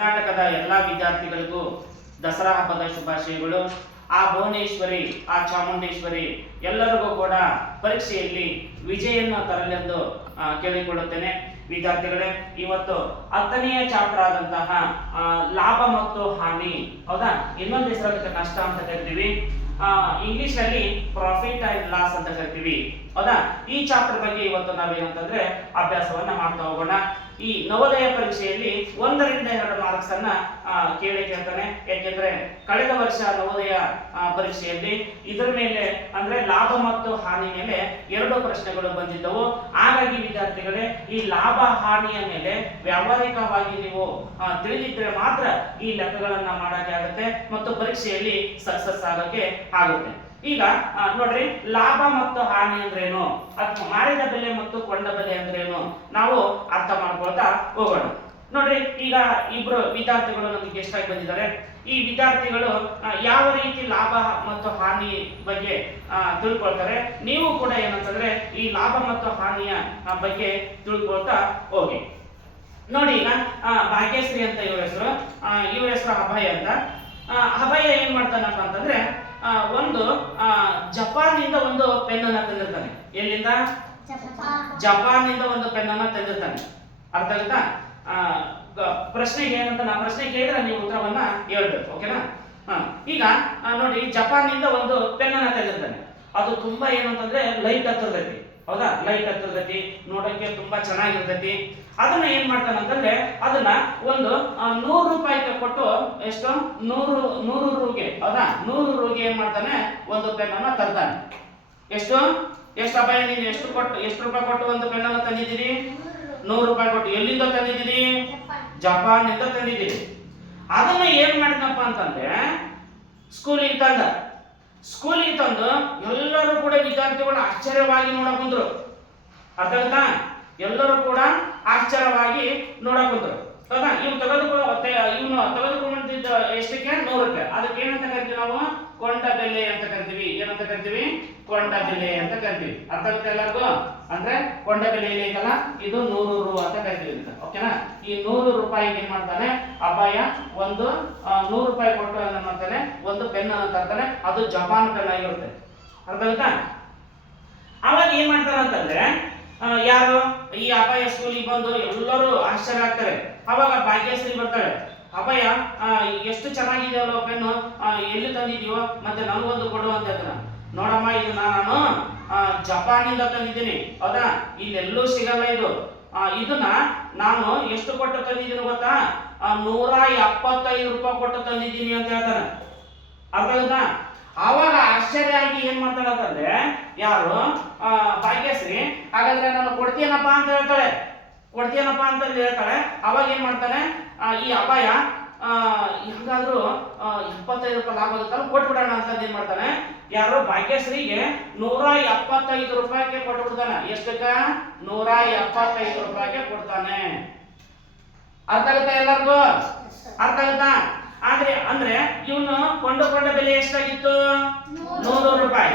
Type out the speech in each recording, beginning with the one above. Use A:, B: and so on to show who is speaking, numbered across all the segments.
A: ಕರ್ನಾಟಕದ ಎಲ್ಲ ವಿದ್ಯಾರ್ಥಿಗಳಿಗೂ ದಸರಾ ಹಬ್ಬದ ಶುಭಾಶಯಗಳು. ಆ ಭುವನೇಶ್ವರಿ, ಆ ಚಾಮುಂಡೇಶ್ವರಿ ಎಲ್ಲರಿಗೂ ಕೂಡ ಪರೀಕ್ಷೆಯಲ್ಲಿ ವಿಜಯನ್ನು ತರಲೆಂದು ಕೇಳಿಕೊಳ್ಳುತ್ತೇನೆ. ವಿದ್ಯಾರ್ಥಿಗಳೇ, ಇವತ್ತು ಹತ್ತನೆಯ ಚಾಪ್ಟರ್ ಆದಂತಹ ಲಾಭ ಮತ್ತು ಹಾನಿ. ಹೌದಾ? ಇನ್ನೊಂದು ಹೆಸರು ಅದಕ್ಕೆ ನಷ್ಟ ಅಂತ ಕರಿತೀವಿ. ಇಂಗ್ಲಿಷ್ ಅಲ್ಲಿ ಪ್ರಾಫಿಟ್ ಅಂಡ್ ಲಾಸ್ ಅಂತ ಕರಿತೀವಿ. ಹೌದಾ? ಈ ಚಾಪ್ಟರ್ ಬಗ್ಗೆ ಇವತ್ತು ನಾವೇನಂತಂದ್ರೆ ಅಭ್ಯಾಸವನ್ನ ಮಾಡ್ತಾ ಹೋಗೋಣ. ಈ ನವೋದಯ ಪರೀಕ್ಷೆಯಲ್ಲಿ ಒಂದರಿಂದ ಎರಡು ಮಾರ್ಕ್ಸ್ ಅನ್ನ ಕೇಳಿ ಕೇಳ್ತಾನೆ. ಯಾಕೆಂದ್ರೆ ಕಳೆದ ವರ್ಷ ನವೋದಯ ಪರೀಕ್ಷೆಯಲ್ಲಿ ಇದರ ಮೇಲೆ ಅಂದ್ರೆ ಲಾಭ ಮತ್ತು ಹಾನಿ ಮೇಲೆ ಎರಡು ಪ್ರಶ್ನೆಗಳು ಬಂದಿದ್ದವು. ಹಾಗಾಗಿ ವಿದ್ಯಾರ್ಥಿಗಳೇ, ಈ ಲಾಭ, ಹಾನಿಯ ಮೇಲೆ ವ್ಯಾವಹಾರಿಕವಾಗಿ ನೀವು ತಿಳಿದಿದ್ರೆ ಮಾತ್ರ ಈ ಲೆಕ್ಕಗಳನ್ನ ಮಾಡಕ್ಕೆ ಆಗುತ್ತೆ ಮತ್ತು ಪರೀಕ್ಷೆಯಲ್ಲಿ ಸಕ್ಸಸ್ ಆಗಕ್ಕೆ ಆಗುತ್ತೆ. ಈಗ ನೋಡ್ರಿ, ಲಾಭ ಮತ್ತು ಹಾನಿ ಅಂದ್ರೇನು? ಅಥವಾ ಮಾರಿದ ಬೆಲೆ ಮತ್ತು ಕೊಂಡ ಬೆಲೆ ಅಂದ್ರೇನು? ನಾವು ಅರ್ಥ ಮಾಡ್ಕೊಳ್ತಾ ಹೋಗೋಣ. ನೋಡ್ರಿ, ಈಗ ಇಬ್ರು ವಿದ್ಯಾರ್ಥಿಗಳು ನಮ್ಗೆ ಗೆಸ್ಟ್ ಬಂದಿದ್ದಾರೆ. ಈ ವಿದ್ಯಾರ್ಥಿಗಳು ಯಾವ ರೀತಿ ಲಾಭ ಮತ್ತು ಹಾನಿ ಬಗ್ಗೆ ತಿಳ್ಕೊಳ್ತಾರೆ? ನೀವು ಕೂಡ ಏನಂತಂದ್ರೆ, ಈ ಲಾಭ ಮತ್ತು ಹಾನಿಯ ಬಗ್ಗೆ ತಿಳ್ಕೊಳ್ತಾ ಹೋಗಿ. ನೋಡಿ ಈಗ ಭಾಗ್ಯಶ್ರೀ ಅಂತ ಇವ್ರ ಹೆಸರು. ಇವ್ರ ಹೆಸರು ಅಭಯ ಅಂತ. ಅಭಯ ಏನ್ ಮಾಡ್ತಾನಪ್ಪ ಅಂತಂದ್ರೆ ಒಂದು ಆ, ಜಪಾನ್ನಿಂದ ಒಂದು ಪೆನ್ನನ್ನ ತಂದಿರ್ತಾನೆ. ಎಲ್ಲಿಂದ? ಜಪಾನ್ನಿಂದ ಒಂದು ಪೆನ್ನನ್ನ ತಂದಿರ್ತಾನೆ. ಅರ್ಥ ಆಗುತ್ತಾ? ಪ್ರಶ್ನೆಗೆ ಏನಂತ ನಾ ಪ್ರಶ್ನೆ ಕೇಳಿದ್ರೆ ನೀವು ಉತ್ತರವನ್ನ ಹೇಳ್ಬೇಕು ಓಕೆನಾ? ಹಾ ಈಗ ನೋಡಿ ನೋಡಿ ಜಪಾನ್ನಿಂದ ಒಂದು ಪೆನ್ನನ್ನ ತಂದಿರ್ತಾನೆ. ಅದು ತುಂಬಾ ಏನಂತಂದ್ರೆ ಲೈಟ್ ಹತ್ತಿರ್ತೈತಿ ಹೌದಾ? ಲೈಟ್ ಹತ್ತಿರ್ತೈತಿ ನೋಡಕ್ಕೆ ತುಂಬಾ ಚೆನ್ನಾಗಿರ್ತೈತಿ. ಅದನ್ನ ಏನ್ ಮಾಡ್ತಾನಂತಂದ್ರೆ ಅದನ್ನ ಒಂದು ನೂರು ರೂಪಾಯಿಗೆ ಕೊಟ್ಟು ಎಷ್ಟು? ನೂರು ನೂರು ರೂಗೆ, ಹೌದಾ? ನೂರು ರೂಗೆ ಏನ್ ಮಾಡ್ತಾನೆ? ಒಂದು ಪೆನ್ನನ್ನ ತರ್ತಾನೆ. ಎಷ್ಟು? ಎಷ್ಟು ಅಪಾಯ ನೀನು ಎಷ್ಟು ಕೊಟ್ಟು, ಎಷ್ಟು ರೂಪಾಯಿ ಕೊಟ್ಟು ಒಂದು ಪೆನ್ನನ್ನು ತಂದಿದ್ದೀರಿ? ನೂರು ರೂಪಾಯಿ ಕೊಟ್ಟು ಎಲ್ಲಿಂದ ತಂದಿದ್ದೀರಿ? ಜಪಾನ್ನಿಂದ ತಂದಿದ್ದೀರಿ. ಅದನ್ನ ಏನ್ ಮಾಡಿದ್ನಪ್ಪ ಅಂತಂದ್ರೆ ಸ್ಕೂಲಿಗೆ ತಂದ. ಸ್ಕೂಲಿಗೆ ತಂದು ಎಲ್ಲರೂ ಕೂಡ ವಿದ್ಯಾರ್ಥಿಗಳು ಆಶ್ಚರ್ಯವಾಗಿ ನೋಡಕ್ ಕುಂದ್ರು ಅರ್ಥ ಎಲ್ಲರೂ ಕೂಡ ಆಶ್ಚರ್ಯವಾಗಿ ನೋಡಕ್ ಕುಂದ್ರು ಹೌದಾ ಇವ್ ತೆಗೆದುಕೊಳ್ಳೋ ಇವನು ತೆಗೆದುಕೊಂಡಿದ್ದ ಎಷ್ಟಕ್ಕೆ? ರೂಪಾಯಿ. ಅದಕ್ಕೆ ಏನಂತ ಕರಿತೀವಿ ನಾವು? ಕೊಂಡ ಬೆಲೆ ಅಂತ ಕರಿತೀವಿ. ಏನಂತ ಕರಿತೀವಿ? ಕೊಂಡ ಬೆಲೆ ಅಂತ ಕರಿತೀವಿ. ಅರ್ಥ ಆಗುತ್ತೆ ಎಲ್ಲರಿಗೂ? ಅಂದ್ರೆ ಕೊಂಡ ಬೆಲೆ ಐತಲ್ಲ? ಇದು ನೂರು ರು ಅಂತ ಕರಿತೀವಿ ಅಂತ. ಓಕೆನಾ? ಈ ನೂರು ರೂಪಾಯಿಗೆ ಏನ್ ಮಾಡ್ತಾನೆ? ಅಪಾಯ ಒಂದು ನೂರು ರೂಪಾಯಿ ಕೊಟ್ಟು ಏನ್ ಮಾಡ್ತಾನೆ? ಒಂದು ಪೆನ್ ಅಂತ ತರ್ತಾನೆ. ಅದು ಜಪಾನ್ ಪೆನ್ ಆಗಿರುತ್ತೆ. ಅರ್ಥ ಆಗುತ್ತಾ? ಅವಾಗ ಏನ್ ಮಾಡ್ತಾರ ಅಂತಂದ್ರೆ ಯಾರು? ಈ ಅಪಾಯ ಸ್ಕೂಲಿಗೆ ಬಂದು ಎಲ್ಲರೂ ಆಶ್ಚರ್ಯ ಆಗ್ತಾರೆ. ಅವಾಗ ಭಾಗ್ಯಶ್ರೀ ಬರ್ತಾಳೆ. ಅಪಾಯ ಎಷ್ಟು ಚೆನ್ನಾಗಿದೆಯಲ್ಲ ಪೆನ್ನು. ಎಲ್ಲಿ ತಂದಿದೀವೋ ಮತ್ತೆ ನನಗೊಂದು ಕೊಡು ಅಂತ ಹೇಳ್ತಾನೆ. ನೋಡಮ್ಮ, ಇದು ನಾನು ಜಪಾನಿಂದ ತಂದಿದ್ದೀನಿ. ಹೌದಾ? ಇಲ್ಲೆಲ್ಲೂ ಸಿಗಲ್ಲ ಇದು. ಇದನ್ನ ನಾನು ಎಷ್ಟು ಕೊಟ್ಟು ತಂದಿದ್ದೀನಿ ಗೊತ್ತಾ? ನೂರ ಎಪ್ಪತ್ತೈದು ರೂಪಾಯಿ ಕೊಟ್ಟು ತಂದಿದ್ದೀನಿ ಅಂತ ಹೇಳ್ತಾನೆ. ಅರ್ಥ ಆವಾಗ ಆಶ್ಚರ್ಯ ಆಗಿ ಏನ್ ಮಾಡ್ತಾಳೆ ಅಂತಂದ್ರೆ ಯಾರು ಭಾಗ್ಯಶ್ರೀ ಹಾಗಾದ್ರೆ ನಾನು ಕೊಡ್ತೀಯನಪ್ಪ ಅಂತ ಹೇಳ್ತಾಳೆ. ಕೊಡ್ತೀಯನಪ್ಪ ಅಂತ ಹೇಳ್ತಾಳೆ. ಅವಾಗ ಏನ್ ಮಾಡ್ತಾನೆ? ಈ ಅಪಾಯ ಆ, ಇಪ್ಪತ್ತೈದು ರೂಪಾಯಿ ಲಾಭ ಆಗುತ್ತಲ್ಲ ಕೊಟ್ಬಿಡೋಣ ಅಂತ ಏನ್ ಮಾಡ್ತಾನೆ? ಯಾರು? ಭಾಗ್ಯಶ್ರೀಗೆ ನೂರ ಎಪ್ಪತ್ತೈದು ರೂಪಾಯಿಗೆ ಕೊಟ್ಬಿಡ್ತಾನೆ. ಎಷ್ಟಕ್ಕ? ನೂರ ಎಪ್ಪತ್ತೈದು ರೂಪಾಯಿಗೆ ಕೊಡ್ತಾನೆ. ಅರ್ಥ ಆಗುತ್ತಾ ಎಲ್ಲರಿಗೂ? ಅರ್ಥ ಆಗುತ್ತಾ? ಆದ್ರೆ ಅಂದ್ರೆ ಇವನು ಕೊಂಡುಕೊಂಡ ಬೆಲೆ ಎಷ್ಟಾಗಿತ್ತು? ನೂರು. ರೂಪಾಯಿ.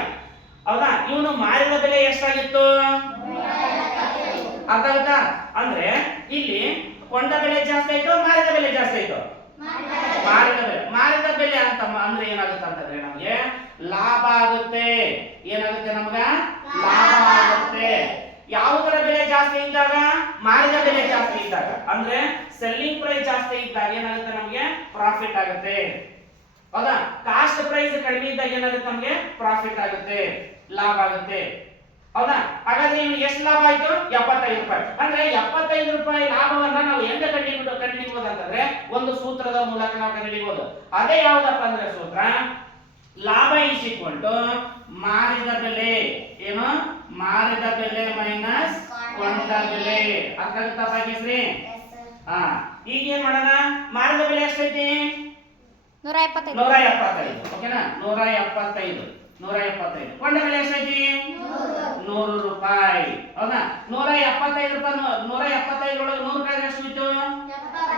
A: ಹೌದಾ? ಇವನು ಮಾರಿದ ಬೆಲೆ ಎಷ್ಟಾಗಿತ್ತು? ಅರ್ಥ ಆಗುತ್ತಾ? ಅಂದ್ರೆ ಇಲ್ಲಿ ಕೊಂಡ ಬೆಲೆ ಜಾಸ್ತಿ ಆಯ್ತು ಮಾರಿದ ಬೆಲೆ ಜಾಸ್ತಿ ಆಯ್ತು? ಮಾರಿದ ಬೆಲೆ. ಮಾರಿದ ಬೆಲೆ ಅಂತ ಅಂದ್ರೆ ಏನಾಗುತ್ತೆ ಅಂತಂದ್ರೆ ನಮ್ಗೆ ಲಾಭ ಆಗುತ್ತೆ. ಏನಾಗುತ್ತೆ ನಮ್ಗ? ಲಾಭ ಆಗುತ್ತೆ. ಯಾವುದರ ಬೆಲೆ ಜಾಸ್ತಿ ಇದ್ದಾಗ? ಮಾರಿದ ಬೆಲೆ ಜಾಸ್ತಿ ಇದ್ದಾಗ. ಅಂದ್ರೆ ಸೆಲ್ಲಿಂಗ್ ಪ್ರೈಸ್ ಜಾಸ್ತಿ ಇದ್ದಾಗ ಏನಾಗುತ್ತೆ ನಮಗೆ? ಪ್ರಾಫಿಟ್ ಆಗುತ್ತೆ. ಹೌದಾ? ಕಾಸ್ಟ್ ಪ್ರೈಸ್ ಕಡಿಮೆ ಇದ್ದಾಗ ಏನಾಗುತ್ತೆ ನಮಗೆ? ಪ್ರಾಫಿಟ್ ಆಗುತ್ತೆ. ಲಾಭ ಆಗುತ್ತೆ. ಹೌದಾ? ಹಾಗಾದ್ರೆ ಇವ್ನಿಗೆ ಎಷ್ಟು ಲಾಭ ಆಯ್ತು? ಎಪ್ಪತ್ತೈದು ರೂಪಾಯಿ. ಅಂದ್ರೆ ಎಪ್ಪತ್ತೈದು ರೂಪಾಯಿ ಲಾಭವನ್ನ ನಾವು ಹೆಂಗ ಕಂಡಿಬಿಟ್ಟು ಕಂಡಿಡಿಬಹುದು ಅಂತಂದ್ರೆ ಒಂದು ಸೂತ್ರದ ಮೂಲಕ ನಾವು ಕಂಡಿಡಿಬಹುದು ಅದೇ ಯಾವ್ದಪ್ಪ ಅಂದ್ರೆ ಸೂತ್ರ? ಲಾಭ ಟು ಮಾರಿದ ಬೆಲೆ. ಏನು? ಮಾರಿದ ಬೆಲೆ ಮೈನಸ್ ಕೊಂಡ ಬೆಲೆ. ಅರ್ಥ ಭಾಗ್ಯಶ್ರೀ ಹಾ. ಈಗ ಏನ್ ಮಾಡೋಣ? ಮಾರಿದ ಬೆಲೆ ಎಷ್ಟೈತಿ?
B: ನೂರ ಎಪ್ಪತ್ತೈದು.
A: ನೂರ ಎಪ್ಪತ್ತೈದು. ಓಕೆನಾ? ನೂರ ಎಪ್ಪತ್ತೈದು. ನೂರ ಎಪ್ಪತ್ತೈದು. ಕೊಂಡ ಬೆಲೆ ಎಷ್ಟೈತಿ? ನೂರು. ರೂಪಾಯಿ. ಹೌದಾ? ನೂರ ಎಪ್ಪತ್ತೈದು ರೂಪಾಯಿ ನೂ- ನೂರ ಎಪ್ಪತ್ತೈದು ಒಳಗೆ ನೂರು ರೂಪಾಯಿ ಎಷ್ಟು ಬಿತ್ತು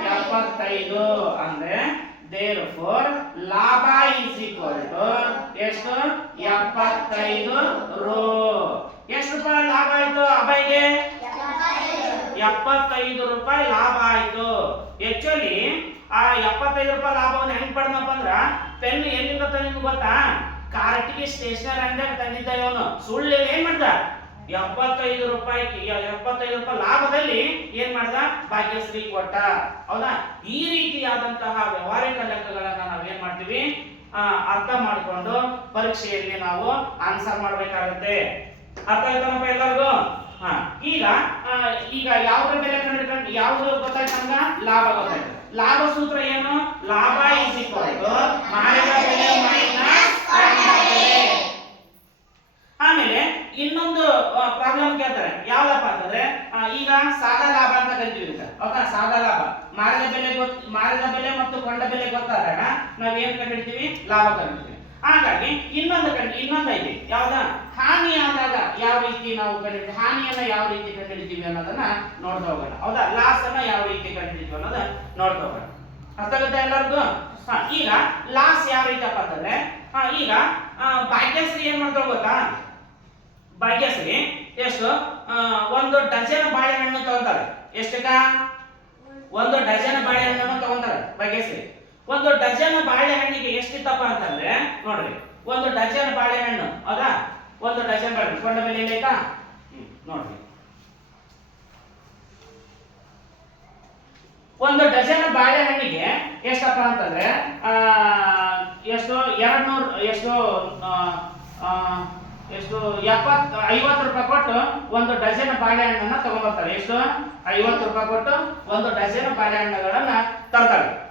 A: ಎಪ್ಪತ್ತೈದು. ಅಂದ್ರೆ ದೇರ್ ಫೋರ್ ಲಾಭ ಈಸ್ ಈಕ್ವಲ್ ಟು ಎಷ್ಟು? ಎಪ್ಪತ್ತೈದು ರು. ಎಷ್ಟು ರೂಪಾಯಿ ಲಾಭ ಆಯ್ತು ಅಭಯ್ಗೆ ಎಪ್ಪತ್ತೈದು ರೂಪಾಯಿ ಲಾಭ ಆಯ್ತು. ಆಕ್ಚುಲಿ ಆ ಎಪ್ಪತ್ತೈದು ರೂಪಾಯಿ ಲಾಭವನ್ನು ಹೆಂಗ್ ಪಡೆದಪ್ಪ ಅಂದ್ರ, ಪೆನ್ ಎಲ್ಲಿಂದ ತಂದಿದ್ದು ಗೊತ್ತಾ? ಕಾರ್ಟಿಗೆ ಸ್ಟೇಷನರಿ ಅಂಗಡಿಯಾಗ ತಂದಿದ್ದ ಇವನು. ಸುಳ್ಳು ಏನ್ ಮಾಡ್ದ? ಎಪ್ಪತ್ತೈದು ರೂಪಾಯಿ ಎಪ್ಪತ್ತೈದು ರೂಪಾಯಿ ಲಾಭದಲ್ಲಿ ಏನ್ ಮಾಡ್ದ? ಭಾಗ್ಯಶ್ರೀ ಕೊಟ್ಟ. ಹೌದಾ? ಈ ರೀತಿಯಾದಂತಹ ವ್ಯವಹಾರಿಕ ಲೆಕ್ಕಗಳನ್ನ ನಾವೇನ್ ಮಾಡ್ತೀವಿ? ಅರ್ಥ ಮಾಡಿಕೊಂಡು ಪರೀಕ್ಷೆಯಲ್ಲಿ ನಾವು ಆನ್ಸರ್ ಮಾಡ್ಬೇಕಾಗುತ್ತೆ. ಅರ್ಥ ನಮ್ಮ ಎಲ್ಲರಿಗೂ ಹಾ, ಈಗ ಈಗ ಯಾವ್ದ್ರ ಬೆಲೆ ಕಂಡು ಯಾವ್ದು ಗೊತ್ತಾಯ್ತು ನಮ್ಗ ಲಾಭ ಗೊತ್ತಾಯ್ತು. ಲಾಭ ಸೂತ್ರ ಏನು? ಲಾಭ ಇಸ್ ಈಕ್ವಲ್ ಮಾರಿದ ಬೆಲೆ ಆಮೇಲೆ ಇನ್ನೊಂದು ಪ್ರಾಬ್ಲಮ್ ಕೇಳ್ತಾರೆ. ಯಾವ್ದಪ್ಪ ಅಂತಂದ್ರೆ ಈಗ ಸಾದಾ ಲಾಭ ಅಂತ ಕರಿತೀವಿ ಸರ್ ಓಕೆ ಸಾದಾ ಲಾಭ. ಮಾರಿದ ಬೆಲೆ ಗೊತ್ ಮಾರಿದ ಬೆಲೆ ಮತ್ತು ಕೊಂಡ ಬೆಲೆ ಗೊತ್ತಾದಾಗ ನಾವ್ ಏನ್ ಕಂಡಿಡ್ತೀವಿ ಲಾಭ ಕಂಡಿಡ್ತೀವಿ ಹಾಗಾಗಿ ಇನ್ನೊಂದು ಕಡೆ ಇನ್ನೊಂದು ಐತಿ ಯಾವ್ದಾ? ಆದಾಗ ಯಾವ ರೀತಿ ನಾವು ಕಂಡಿಡ್ತೀವಿ ಹಾನಿಯನ್ನ ಯಾವ ರೀತಿ ಕಂಡಿಡ್ತೀವಿ ಅನ್ನೋದನ್ನ ನೋಡ್ತಾ ಹೋಗೋಣ. ಹೌದಾ? ಲಾಸ್ ಅನ್ನ ಯಾವ ರೀತಿ ಕಂಡಿಡ್ತೀವಿ ಅನ್ನೋದ ನೋಡ್ತಾ ಹೋಗೋಣ. ಅರ್ಥ ಆಗುತ್ತಾ ಎಲ್ಲರಿಗೂ? ಹಾ, ಈಗ ಲಾಸ್ ಯಾವ ರೀತಿಯಪ್ಪ ಅಂತಂದ್ರೆ, ಹಾ, ಈಗ ಭಾಗ್ಯಶ್ರೀ ಏನ್ ಮಾಡ್ತಾ ಗೊತ್ತಾ? ಭಾಗ್ಯಶ್ರೀ ಎಷ್ಟು ಒಂದು ಡಜನ್ ಬಾಳೆಹಣ್ಣು ತಗೊಂತಾರೆ ಎಷ್ಟಕ್ಕ? ಒಂದು ಡಜನ್ ಬಾಳೆಹಣ್ಣನ್ನು ತಗೊಂತಾರೆ ಭಾಗ್ಯಶ್ರೀ. ಒಂದು ಡಜನ್ ಬಾಳೆಹಣ್ಣಿಗೆ ಎಷ್ಟಿತ್ತಪ್ಪ ಅಂತಂದ್ರೆ, ನೋಡ್ರಿ, ಒಂದು ಡಜನ್ ಬಾಳೆಹಣ್ಣು, ಹೌದಾ? ಒಂದು ಡಜನ್ ಬಾಳೆಹಣ್ಣು, ಕೊಂಡ ಮೇಲೆ ಬೇಕಾ ನೋಡ್ರಿ. ಒಂದು ಡಜನ್ ಬಾಳೆಹಣ್ಣಿಗೆ ಎಷ್ಟಪ್ಪ ಅಂತಂದ್ರೆ ಎಷ್ಟು, ಎರಡ್ ನೂರು, ಎಷ್ಟು ಎಷ್ಟು ಎಪ್ಪತ್ ಐವತ್ತು ರೂಪಾಯಿ ಕೊಟ್ಟು ಒಂದು ಡಜನ್ ಬಾಳೆಹಣ್ಣನ್ನ ತಗೊಂಡ್ಬರ್ತಾರೆ ಎಷ್ಟು? ಐವತ್ತು ರೂಪಾಯಿ ಕೊಟ್ಟು ಒಂದು ಡಜನ್ ಬಾಳೆಹಣ್ಣುಗಳನ್ನ ತರ್ತಾರೆ.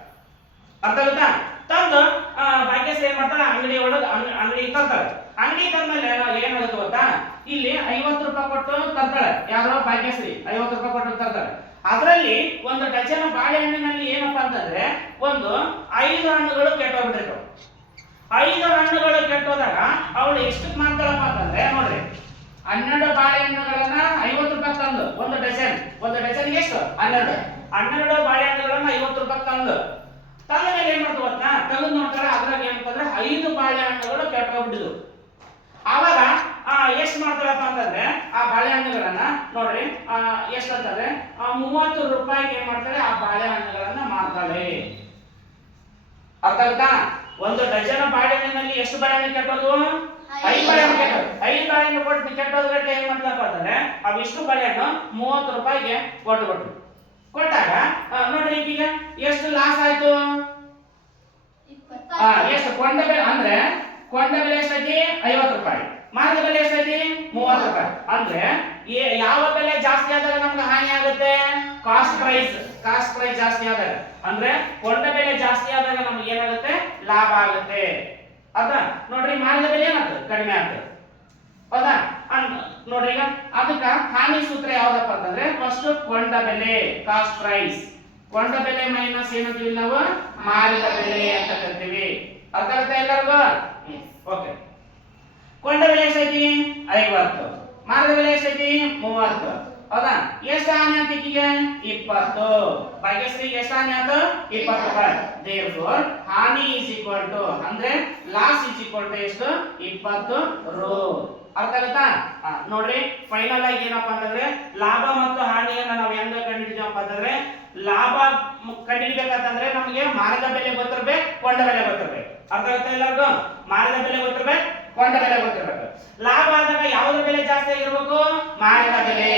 A: ಅರ್ಥ ಆಗುತ್ತಾ? ತಂದು ಆ, ಭಾಗ್ಯಶ್ರೀ ಏನ್ ಮಾಡ್ತಾರೆ ಅಂಗಡಿ ಒಳಗ ಅಂಗಡಿ ತರ್ತಾರೆ ಅಂಗಡಿ ತಂದ್ಮೇಲೆ ಏನ್ ಏನಾಗುತ್ತೆ ಗೊತ್ತಾ? ಇಲ್ಲಿ ಐವತ್ತು ರೂಪಾಯಿ ಕೊಟ್ಟು ತರ್ತಾಳೆ. ಯಾರೋ ಭಾಗ್ಯಶ್ರೀ ಐವತ್ತು ರೂಪಾಯಿ ಕೊಟ್ಟು ತರ್ತಾರೆ ಅದರಲ್ಲಿ ಒಂದು ಡಜನ್ ಬಾಳೆಹಣ್ಣಿನಲ್ಲಿ ಏನಪ್ಪಾ ಅಂತಂದ್ರೆ ಒಂದು ಐದು ಹಣ್ಣುಗಳು ಕೆಟ್ಟೋಗ್ಬಿಟ್ಟಿರ್ತಾವೆ. ಐದು ಹಣ್ಣುಗಳು ಕೆಟ್ಟೋದಾಗ ಅವಳು ಎಷ್ಟಕ್ಕೆ ಮಾಡ್ತಾಳಪ್ಪ ಅಂತಂದ್ರೆ ನೋಡ್ರಿ ಹನ್ನೆರಡು ಬಾಳೆಹಣ್ಣುಗಳನ್ನ ಐವತ್ತು ರೂಪಾಯಿ ತಂದು ಒಂದು ಡಜನ್ ಒಂದು ಡಜನ್ ಎಷ್ಟು? ಹನ್ನೆರಡು. ಹನ್ನೆರಡು ಬಾಳೆಹಣ್ಣುಗಳನ್ನ ಐವತ್ತು ರೂಪಾಯಿ ತಂದು ತಂದ ಮೇಲೆ ಏನ್ ಮಾಡ್ತು ಗೊತ್ತಾ? ತೆಗೆದು ನೋಡ್ತಾರೆ? ಅದ್ರಾಗ ಏನಂತಂದ್ರೆ ಐದು ಬಾಳೆಹಣ್ಣುಗಳು ಕೆಟ್ಟೋಗ್ಬಿಟ್ಟಿದ್ವು ಆ, ಎಷ್ಟ್ ಮಾಡ್ತಾರಪ್ಪ ಅಂತಂದ್ರೆ ಆ ಬಾಳೆಹಣ್ಣುಗಳನ್ನ ನೋಡ್ರಿ ಆ, ಮೂವತ್ತು ರೂಪಾಯಿಗೆ ಏನ್ ಮಾಡ್ತಾರೆ? ಆ ಬಾಳೆಹಣ್ಣುಗಳನ್ನ ಮಾರ್ತಾಳೆ ಅರ್ಥ ಒಂದು ಡಜನ್ ಬಾಳೆಹಣ್ಣಿನಲ್ಲಿ ಎಷ್ಟು ಬಾಳೆಹಣ್ಣು ಕೆಟ್ಟೋದು ಐದು ಬಾಳೆಹಣ್ಣು ಕೆಟ್ಟೋದು ಐದು ಬಾಳೆಹಣ್ಣು ಕೊಟ್ಟು ಕೆಟ್ಟೋದ್ ಏನು ಏನ್ ಮಾಡ್ತಾರಪ್ಪ ಅಂತಂದ್ರೆ ಅವಿಷ್ಟು ಬಾಳೆಹಣ್ಣು ಮೂವತ್ತು ರೂಪಾಯಿಗೆ ಕೊಟ್ಟು ಕೊಟ್ರು. ಕೊಟ್ಟಾಗ? ನೋಡ್ರಿ ಈಗ ಎಷ್ಟು ಲಾಸ್ ಆಯ್ತು? ಆ, ಎಷ್ಟು? ಕೊಂಡ ಬೆಲೆ ಅಂದ್ರೆ ಕೊಂಡ ಬೆಲೆ ಎಷ್ಟೈತಿ? ಐವತ್ತು ರೂಪಾಯಿ. ಮಾರಿದ ಬೆಲೆ ಎಷ್ಟೈತಿ? ಮೂವತ್ತು ರೂಪಾಯಿ. ಅಂದ್ರೆ ಏ- ಯಾವ ಬೆಲೆ ಜಾಸ್ತಿ ಆದಾಗ ನಮ್ಗೆ ಹಾನಿ ಆಗುತ್ತೆ? ಕಾಸ್ಟ್ ಪ್ರೈಸ್ ಕಾಸ್ಟ್ ಪ್ರೈಸ್ ಜಾಸ್ತಿ ಆದಾಗ. ಅಂದ್ರೆ ಕೊಂಡ ಬೆಲೆ ಜಾಸ್ತಿ ಆದಾಗ ನಮ್ಗೆ ಏನಾಗುತ್ತೆ? ಲಾಭ ಆಗುತ್ತೆ. ಅದ? ನೋಡ್ರಿ ಮಾರಿದ ಬೆಲೆ ಏನಾಗ್ತದೆ? ಕಡಿಮೆ ಆಗ್ತದೆ. ಹೌದಾ ಅನ್- ನೋಡ್ರಿ ಈಗ ಅದಕ್ಕ ಹಾನಿ ಸೂತ್ರ ಯಾವ್ದಪ್ಪ ಅಂತಂದ್ರೆ ಫಸ್ಟ್ ಕೊಂಡ ಬೆಲೆ ಕಾಸ್ಟ್ ಪ್ರೈಸ್ ಕೊಂಡ ಬೆಲೆ ಮೈನಸ್ ಏನಂತೀವಿ ನಾವು ಮಾರಿದ ಬೆಲೆ ಅಂತ ಕರಿತೀವಿ. ಅರ್ಥ ಆಗುತ್ತಾ ಎಲ್ಲರಿಗೂ? ಓಕೆ ಕೊಂಡ ಬೆಲೆ ಎಷ್ಟೈತಿ ಐವತ್ತು. ಮಾರಿದ ಬೆಲೆ ಎಷ್ಟೈತಿ ಮೂವತ್ತು. ಹೌದಾ? ಎಷ್ಟು ಹಾನಿ ಆಯ್ತು ಈಕಿಗೆ? ಇಪ್ಪತ್ತು. ಭಾಗ್ಯಶ್ರೀಗೆ ಎಷ್ಟು ಹಾನಿ ಇಪ್ಪತ್ತು ರೂಪಾಯಿ. ದೇರ್ಫೋರ್ ಹಾನಿ ಈಸ್ ಈಕ್ವಲ್ ಟು ಅಂದ್ರೆ ಲಾಸ್ ಈಸ್ ಈಕ್ವಲ್ ಟು ಎಷ್ಟು? ಇಪ್ಪತ್ತು ರು. ಅರ್ಥ ಆಗುತ್ತಾ? ನೋಡ್ರಿ ಫೈನಲ್ ಆಗಿ ಏನಪ್ಪಾ ಅಂತಂದ್ರೆ, ಲಾಭ ಮತ್ತು ಹಾನಿಯನ್ನ ನಾವು ಹೆಂಗ ಕಂಡಿಡಿದೀವಪ್ಪ ಅಂತಂದ್ರೆ, ಲಾಭ ಕಂಡು ಕಂಡಿಡಿಬೇಕಂತಂದ್ರೆ ನಮಗೆ ಮಾರದ ಬೆಲೆ ಗೊತ್ತಿರ್ಬೇಕು, ಕೊಂಡ ಬೆಲೆ ಗೊತ್ತಿರ್ಬೇಕು. ಅರ್ಥ ಆಗುತ್ತಾ ಎಲ್ಲರಿಗೂ? ಮಾರದ ಬೆಲೆ ಗೊತ್ತಿರ್ಬೇಕು, ಕೊಂಡ ಬೆಲೆ ಗೊತ್ತಿರ್ಬೇಕು. ಲಾಭ ಆದಾಗ ಯಾವ್ದ್ರ ಬೆಲೆ ಜಾಸ್ತಿ ಆಗಿರ್ಬೇಕು? ಮಾರದ ಬೆಲೆ.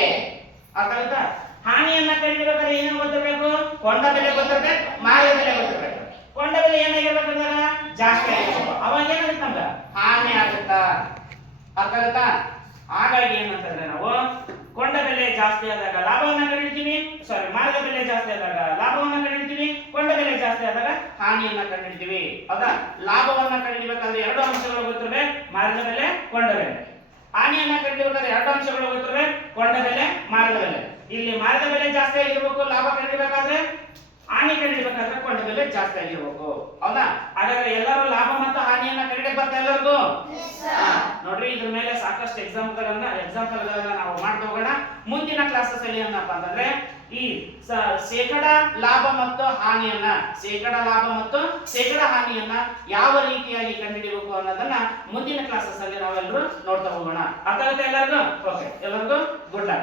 A: ಅರ್ಥ ಆಗುತ್ತಾ? ಹಾನಿಯನ್ನ ಕಂಡಿಡ್ಬೇಕಾದ್ರೆ ಏನೇನು ಗೊತ್ತಿರ್ಬೇಕು? ಕೊಂಡ ಬೆಲೆ ಗೊತ್ತಿರ್ಬೇಕು ಮಾರದ ಬೆಲೆ ಗೊತ್ತಿರ್ಬೇಕು. ಕೊಂಡ ಬೆಲೆ ಏನಾಗಿರ್ಬೇಕಂದ್ರೆ, ಜಾಸ್ತಿ ಆಗಿರ್ಬೇಕು. ಅವಾಗ ಏನಾಗುತ್ತೆ ನಮ್ಗೆ? ಹಾನಿ ಆಗುತ್ತಾ? ಅರ್ಥ ಆಗುತ್ತಾ? ಹಾಗಾಗಿ ಏನಂತಂದ್ರೆ ನಾವು? ಕೊಂಡ ಬೆಲೆ ಜಾಸ್ತಿ ಆದಾಗ ಲಾಭವನ್ನ ಕಂಡಿಡ್ತೀವಿ ಸಾರಿ ಮಾರಿದ ಬೆಲೆ ಜಾಸ್ತಿ ಆದಾಗ ಲಾಭವನ್ನ ಕಂಡಿಡ್ತೀವಿ ಕೊಂಡ ಬೆಲೆ ಜಾಸ್ತಿ ಆದಾಗ ಹಾನಿಯನ್ನ ಕಂಡಿಡ್ತೀವಿ. ಹೌದಾ? ಲಾಭವನ್ನ ಕಂಡಿಡ್ಬೇಕಾದ್ರೆ ಎರಡು ಅಂಶಗಳು ಗೊತ್ತಿರಬೇಕು ಮಾರಿದ ಬೆಲೆ, ಕೊಂಡ ಬೆಲೆ. ಹಾನಿಯನ್ನ ಕಂಡಿಡ್ಬೇಕಾದ್ರೆ ಎರಡು ಅಂಶಗಳು ಗೊತ್ತಿರಬೇಕು ಕೊಂಡ ಬೆಲೆ ಮಾರಿದ ಬೆಲೆ. ಇಲ್ಲಿ ಮಾರಿದ ಬೆಲೆ ಜಾಸ್ತಿ ಆಗಿರ್ಬೇಕು, ಲಾಭ ಕಂಡಿಡ್ಬೇಕಾದ್ರೆ ಹಾನಿ ಕಂಡಿಡ್ಬೇಕಾದ್ರೆ ಕೊಂಡ ಬೆಲೆ ಜಾಸ್ತಿ ಆಗಿರ್ಬೇಕು ಹೌದಾ? ಹಾಗಾದ್ರೆ ಎಲ್ಲರೂ ಲಾಭ ಮತ್ತು ಹಾನಿಯನ್ನ ಕಂಡಿಡಕ್ ಬರ್ತಾ ಎಲ್ಲರಿಗೂ? ನೋಡ್ರಿ ಇದ್ರ ಮೇಲೆ ಸಾಕಷ್ಟು ಎಕ್ಸಾಂಪಲ್ಗಳನ್ನ ಎಕ್ಸಾಂಪಲ್ಗಳನ್ನ ನಾವು ಮಾಡ್ತಾ ಹೋಗೋಣ. ಮುಂದಿನ ಕ್ಲಾಸಸ್ ಅಲ್ಲಿ ಏನಪ್ಪ ಅಂತಂದ್ರೆ ಈ ಶೇಕಡ ಲಾಭ ಮತ್ತು ಹಾನಿಯನ್ನ ಶೇಕಡ ಲಾಭ ಮತ್ತು ಶೇಕಡ ಹಾನಿಯನ್ನ ಯಾವ ರೀತಿಯಾಗಿ ಕಂಡುಹಿಡಿಯಬೇಕು ಅನ್ನೋದನ್ನ ಮುಂದಿನ ಕ್ಲಾಸಸ್ ಅಲ್ಲಿ ನಾವೆಲ್ಲರೂ ನೋಡ್ತಾ ಹೋಗೋಣ. ಅರ್ಥ ಆಗುತ್ತೆ ಎಲ್ಲರಿಗೂ? ಓಕೆ ಎಲ್ಲರಿಗೂ ಗುಡ್ ಲಕ್